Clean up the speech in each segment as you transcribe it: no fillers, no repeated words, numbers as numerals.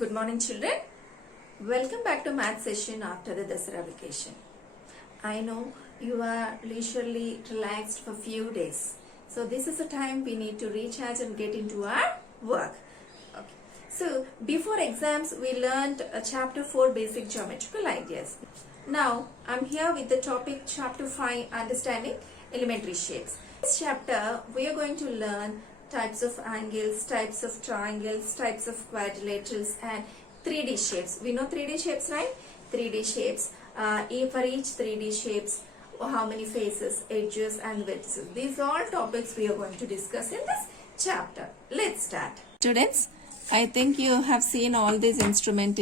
Good morning, children. Welcome back to math session after the Dasara vacation. I know you are leisurely relaxed for few days. So this is the time we need to recharge and get into our work. Okay. So before exams, we learned chapter 4 basic geometrical ideas. Now I'm here with the topic chapter 5 understanding elementary shapes. In this chapter, we are going to learn types of angles, types of triangles, types of quadrilaterals and 3D shapes. We know 3D shapes, right? 3D shapes. For each 3D shapes, how many faces, edges and vertices. These are all topics we are going to discuss in this chapter. Let's start. Students, I think you have seen all these instruments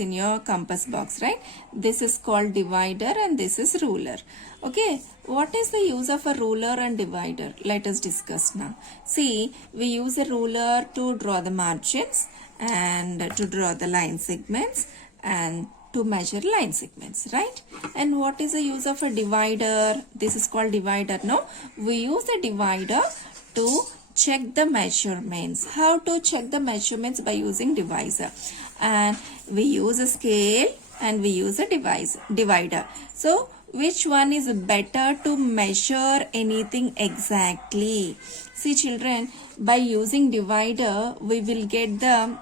in your compass box, right? This is called divider and this is ruler. Okay, what is the use of a ruler and divider? Let us discuss now. See, we use a ruler to draw the margins and to draw the line segments and to measure line segments, right? And what is the use of a divider? This is called divider, no? We use a divider to check the measurements. How to check the measurements? By using divisor. And we use a scale and we use a divider. So which one is better to measure anything exactly? See children, by using divider we will get the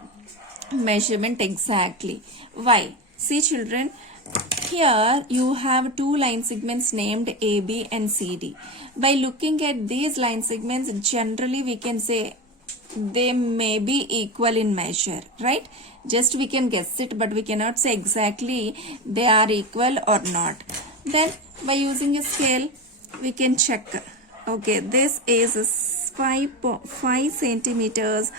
measurement exactly. Why? See children, here you have two line segments named AB and CD. By looking at these line segments, generally we can say they may be equal in measure, right? Just we can guess it, but we cannot say exactly they are equal or not. Then by using a scale, we can check. Okay, this is 5 centimeters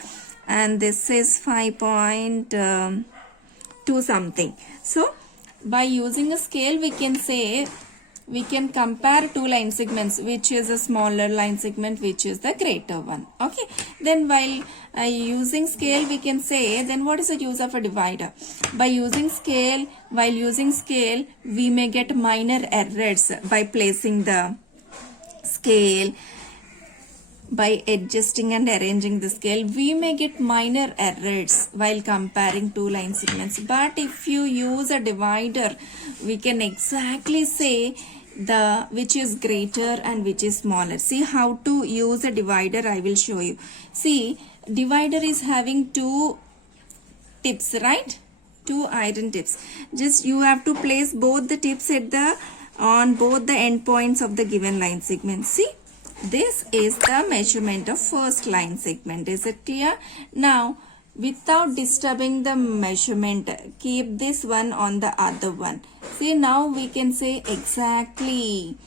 and this is 5.2 something. So by using a scale, we can say, we can compare two line segments, which is a smaller line segment, which is the greater one. Okay. Then while using scale, we can say, then what is the use of a divider? By using scale, while using scale, we may get minor errors by placing the scale. By adjusting and arranging the scale, we may get minor errors while comparing two line segments. But if you use a divider, we can exactly say the which is greater and which is smaller. See how to use a divider, I will show you. See, divider is having two tips, right? Two iron tips. Just you have to place both the tips on both the end points of the given line segment. See, this is the measurement of first line segment. Is it clear? Now, without disturbing the measurement, keep this one on the other one. See, now we can say exactly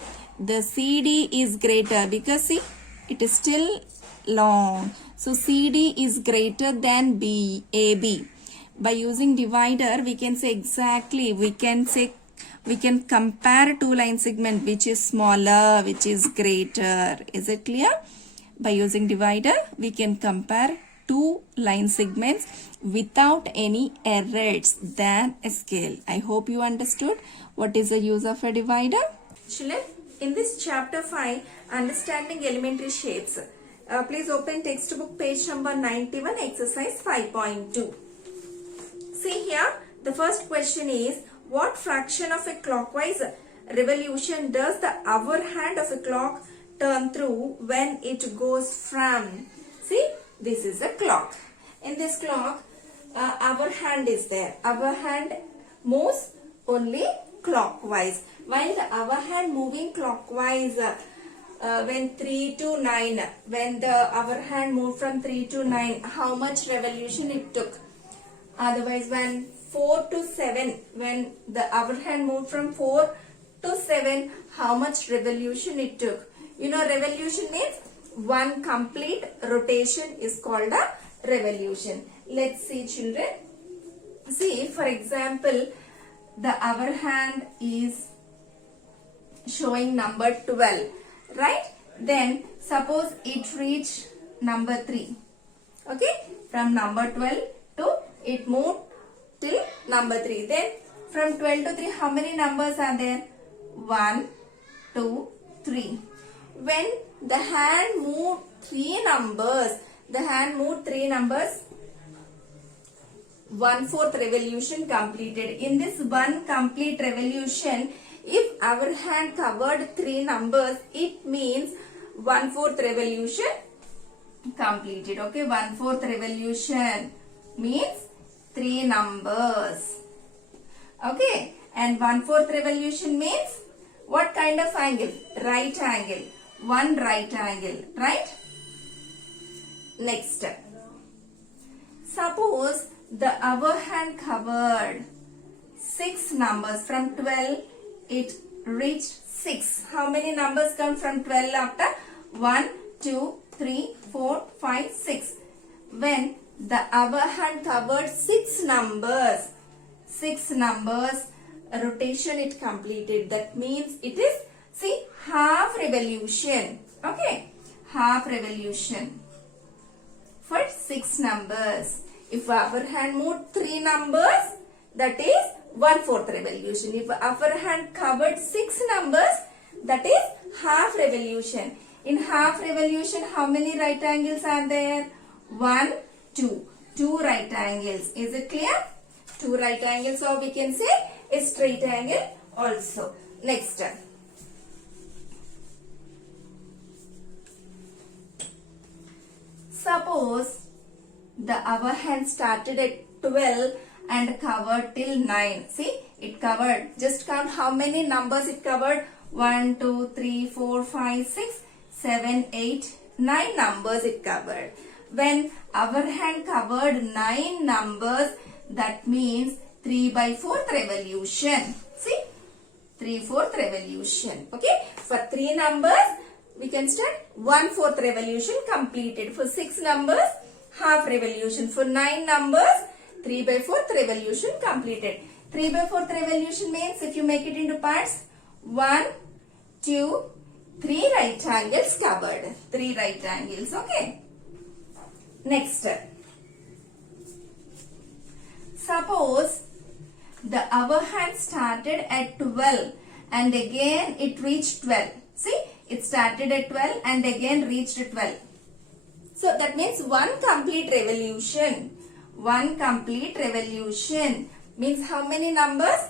the CD is greater because see, it is still long. So, CD is greater than AB. By using divider, we can say exactly, we can compare two line segment which is smaller, which is greater. Is it clear? By using divider, we can compare two line segments without any errors than a scale. I hope you understood what is the use of a divider. Children, in this chapter 5, understanding elementary shapes, please open textbook page number 91, exercise 5.2. See here, the first question is, what fraction of a clockwise revolution does the hour hand of a clock turn through when it goes from? See, this is a clock. In this clock, hour hand is there. Hour hand moves only clockwise. While the hour hand moving clockwise when 3 to 9, when the hour hand moved from 3 to 9, how much revolution it took? Otherwise, when 4 to 7, when the hour hand moved from 4 to 7, how much revolution it took? You know, revolution means one complete rotation is called a revolution. Let's see children. See, for example, the hour hand is showing number 12, right? Then suppose it reached number 3. Okay, from number 12 to it moved till number 3. Then from 12 to 3, how many numbers are there? 1, 2, 3. When the hand moved 3 numbers, 1/4 revolution completed. In this one complete revolution, if our hand covered 3 numbers, it means 1/4 revolution completed. Okay, 1/4 revolution means 3 numbers. Okay, and 1/4 revolution means what kind of angle? Right angle. One right angle, right? Next, suppose the our hand covered 6 numbers. From 12 it reached 6. How many numbers come from 12 after? 1, 2, 3, 4, 5, 6. When the our hand covered 6 numbers, rotation it completed. That means it is, see, half revolution. Okay, half revolution for 6 numbers. If our hand moved 3 numbers, that is 1/4 revolution. If our hand covered 6 numbers, that is half revolution. In half revolution, how many right angles are there? 1, 2. 2 right angles. Is it clear? 2 right angles, or we can say a straight angle also. Next. Suppose the our hand started at 12 and covered till 9. See, it covered. Just count how many numbers it covered. 1, 2, 3, 4, 5, 6, 7, 8, 9 numbers it covered. When our hand covered 9 numbers, that means 3/4 revolution. See, 3/4 revolution. Okay, for 3 numbers, we can start 1/4 revolution completed. For 6 numbers, half revolution. For 9 numbers, 3/4 revolution completed. 3/4 revolution means, if you make it into parts, 1, 2, 3 right angles covered. 3 right angles. Okay. Next. Suppose the our hand started at 12 and again it reached 12. See, it started at 12 and again reached 12. So that means one complete revolution. One complete revolution means how many numbers?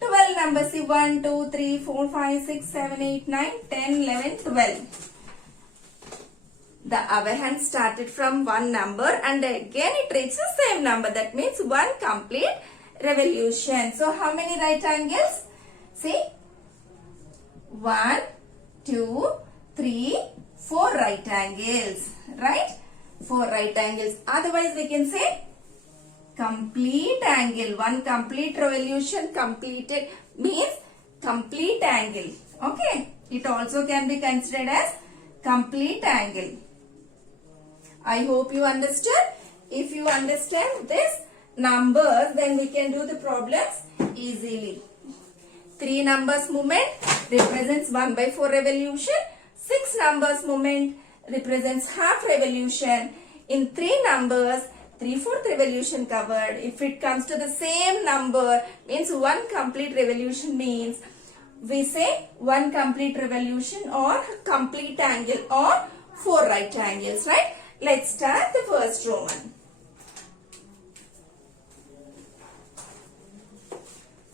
12 numbers. See, 1, 2, 3, 4, 5, 6, 7, 8, 9, 10, 11, 12. The our hand started from one number and again it reached the same number. That means one complete revolution. So how many right angles? See, 1, 2, 3, 4 right angles. Right? 4 right angles. Otherwise we can say complete angle. One complete revolution completed means complete angle. Okay. It also can be considered as complete angle. I hope you understood. If you understand this numbers, then we can do the problems easily. 3 numbers movement represents 1/4 revolution. 6 numbers movement represents half revolution. In 3 numbers, 3/4 revolution covered. If it comes to the same number, means one complete revolution means we say one complete revolution or complete angle or 4 right angles, right? Let's start the first Roman.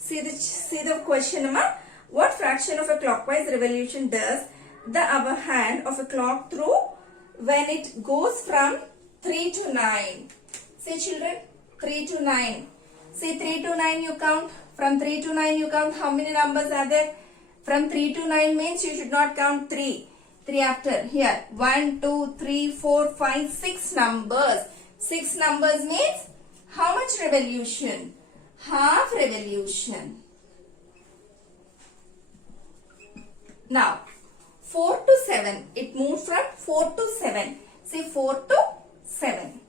See the question number. What fraction of a clockwise revolution does the our hand of a clock through when it goes from 3 to 9? See children, 3 to 9. See 3 to 9 you count. From 3 to 9 you count. How many numbers are there? From 3 to 9 means you should not count 3. 3 after. Here 1, 2, 3, 4, 5, 6 numbers. 6 numbers means how much revolution? Half revolution. Now 4 to 7. It moved from 4 to 7. See 4 to 7.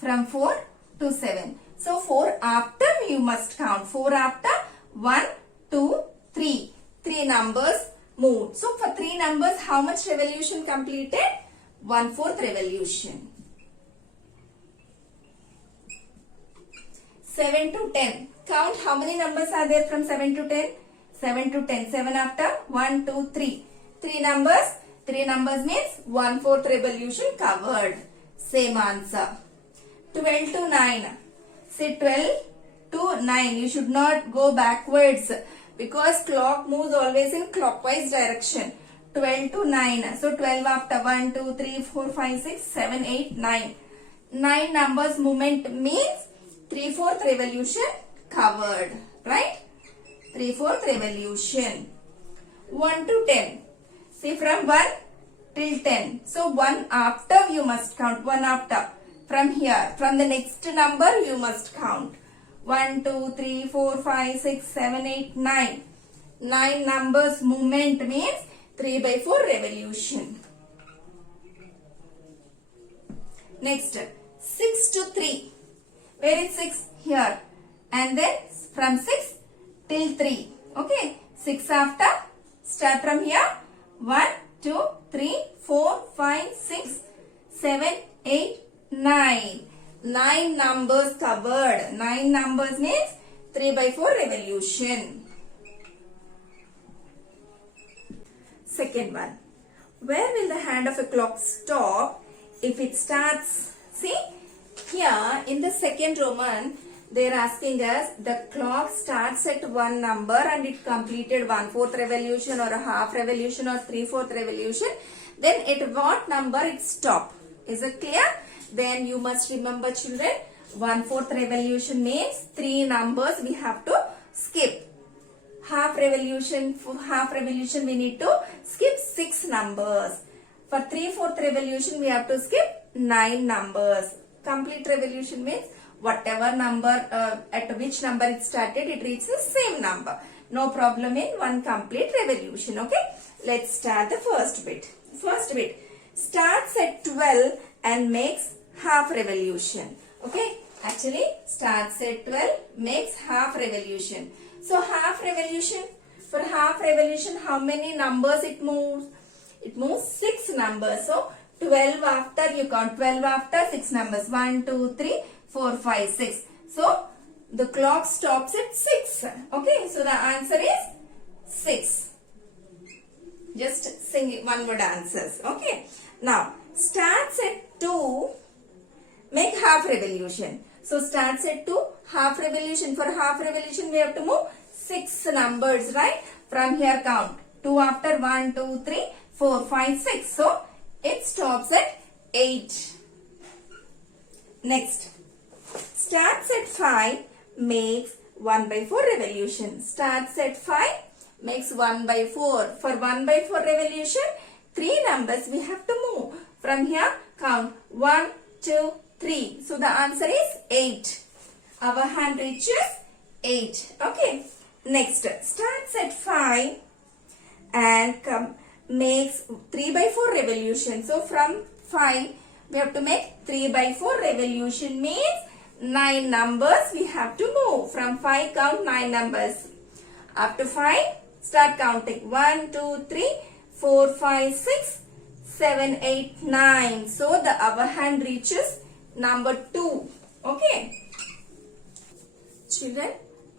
From 4 to 7. So 4 after you must count. 4 after 1, 2, 3. 3 numbers moved. So for 3 numbers, how much revolution completed? 1/4 revolution. 7 to 10. Count how many numbers are there from 7 to 10. 7 to 10. 7 after 1, 2, 3. 3 numbers. 3 numbers means 1/4 revolution covered. Same answer. 12 to 9. See 12 to 9. You should not go backwards because clock moves always in clockwise direction. 12 to 9. So 12 after 1, 2, 3, 4, 5, 6, 7, 8, 9. 9 numbers movement means 3/4 revolution covered. Right? 3/4 revolution. 1 to 10. See from 1 till 10. So 1 after you must count. 1 after. From here. From the next number you must count. 1, 2, 3, 4, 5, 6, 7, 8, 9. 9 numbers movement means 3/4 revolution. Next. 6 to 3. Where is 6? Here. And then from 6 till 3. Okay. 6 after. Start from here. 1, 2, 3, 4, 5, 6, 7, 8, 9. 9 numbers covered. 9 numbers means 3/4 revolution. Second one. Where will the hand of a clock stop if it starts? See, here in the second Roman, they are asking us the clock starts at one number and it completed 1/4 revolution or a half revolution or 3/4 revolution. Then at what number it stop? Is it clear? Then you must remember children, 1/4 revolution means 3 numbers we have to skip. Half revolution, for half revolution we need to skip 6 numbers. For 3/4 revolution we have to skip 9 numbers. Complete revolution means whatever number, at which number it started, it reaches the same number. No problem in one complete revolution. Okay. Let's start the first bit. First bit starts at 12 and makes half revolution. Okay. Actually starts at 12, makes half revolution. So half revolution, for half revolution how many numbers it moves? It moves 6 numbers. So 12 after you count, 12 after 6 numbers, 1, 2, 3, 4, 5, 6. So the clock stops at 6. Okay, so the answer is 6. Just sing one word answers. Okay. Now starts at 2, make half revolution. So starts at 2, half revolution. For half revolution we have to move 6 numbers, right? From here count. 2 after 1, 2, 3, 4, 5, 6. So it stops at 8. Next. Starts at 5, makes 1/4 revolution. Starts at 5, makes 1/4. For 1/4 revolution, 3 numbers we have to move. From here, count 1, 2, 3. So the answer is 8. Our hand reaches 8. Okay. Next, starts at 5 and makes 3/4 revolution. So from 5, we have to make 3/4 revolution means 9 numbers we have to move. From 5 count 9 numbers. After 5 start counting 1, 2, 3, 4, 5, 6, 7, 8, 9. So the our hand reaches number 2. Okay. Children,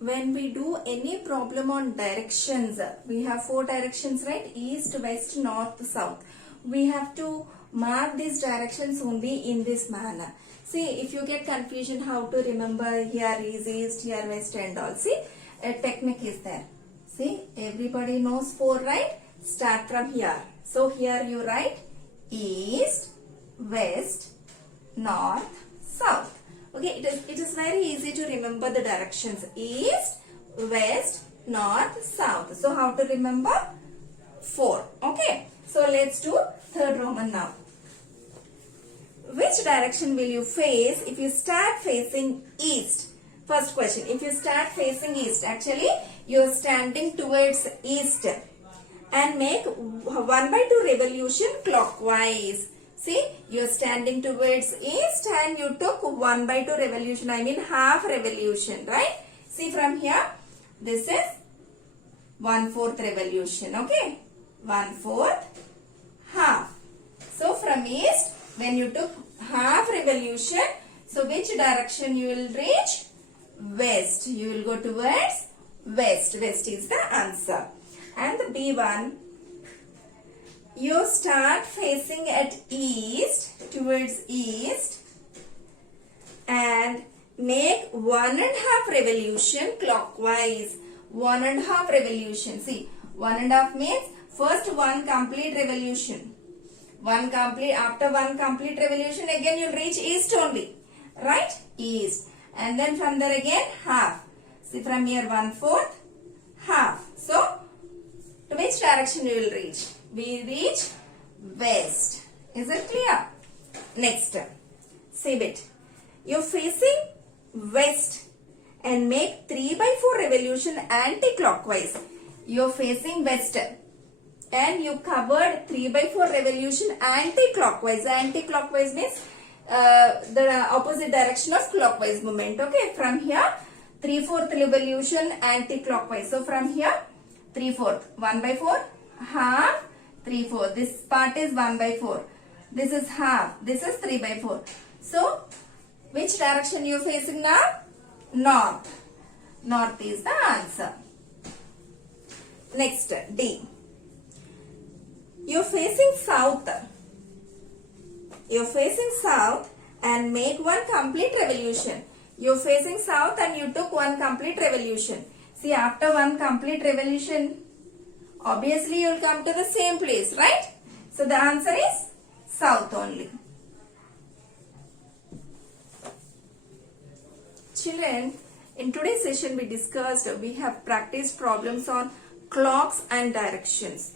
when we do any problem on directions, we have 4 directions, right? East, west, north, south. We have to mark these directions only in this manner. See, if you get confusion how to remember, here is east, here west and all. See, a technique is there. See, everybody knows 4, right? Start from here. So here you write east, west, north, south. Okay, it is very easy to remember the directions. East, west, north, south. So how to remember? 4. Okay. So let's do third Roman now. Which direction will you face if you start facing east? First question. If you start facing east, actually you are standing towards east and make 1/2 revolution clockwise. See, you are standing towards east and you took 1/2 revolution. I mean half revolution, right? See from here, this is 1/4 revolution. Okay, 1/4 half. So from east, when you took half revolution, so which direction you will reach? West. You will go towards west. West is the answer. And the B1, you start facing at east, towards east, and make 1.5 revolution clockwise. 1.5 revolution. See, 1.5 means first one complete revolution. After one complete revolution, again you'll reach east only. Right? East. And then from there again half. See, from here 1/4, half. So, to which direction you will reach? We reach west. Is it clear? Next. See bit. You're facing west and make 3/4 revolution anti-clockwise. You're facing west and you covered 3/4 revolution anti-clockwise. Anti-clockwise means the opposite direction of clockwise movement. Okay, from here 3/4 revolution anti-clockwise. So from here 3/4, 1/4, half, 3/4. This part is 1/4. This is half. This is 3/4. So which direction you facing now? North. North is the answer. Next, D. You're facing south. You're facing south and make one complete revolution. You're facing south and you took one complete revolution. See, after one complete revolution, obviously you'll come to the same place, right? So the answer is south only. Children, in today's session we have practiced problems on clocks and directions.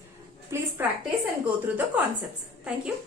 Please practice and go through the concepts. Thank you.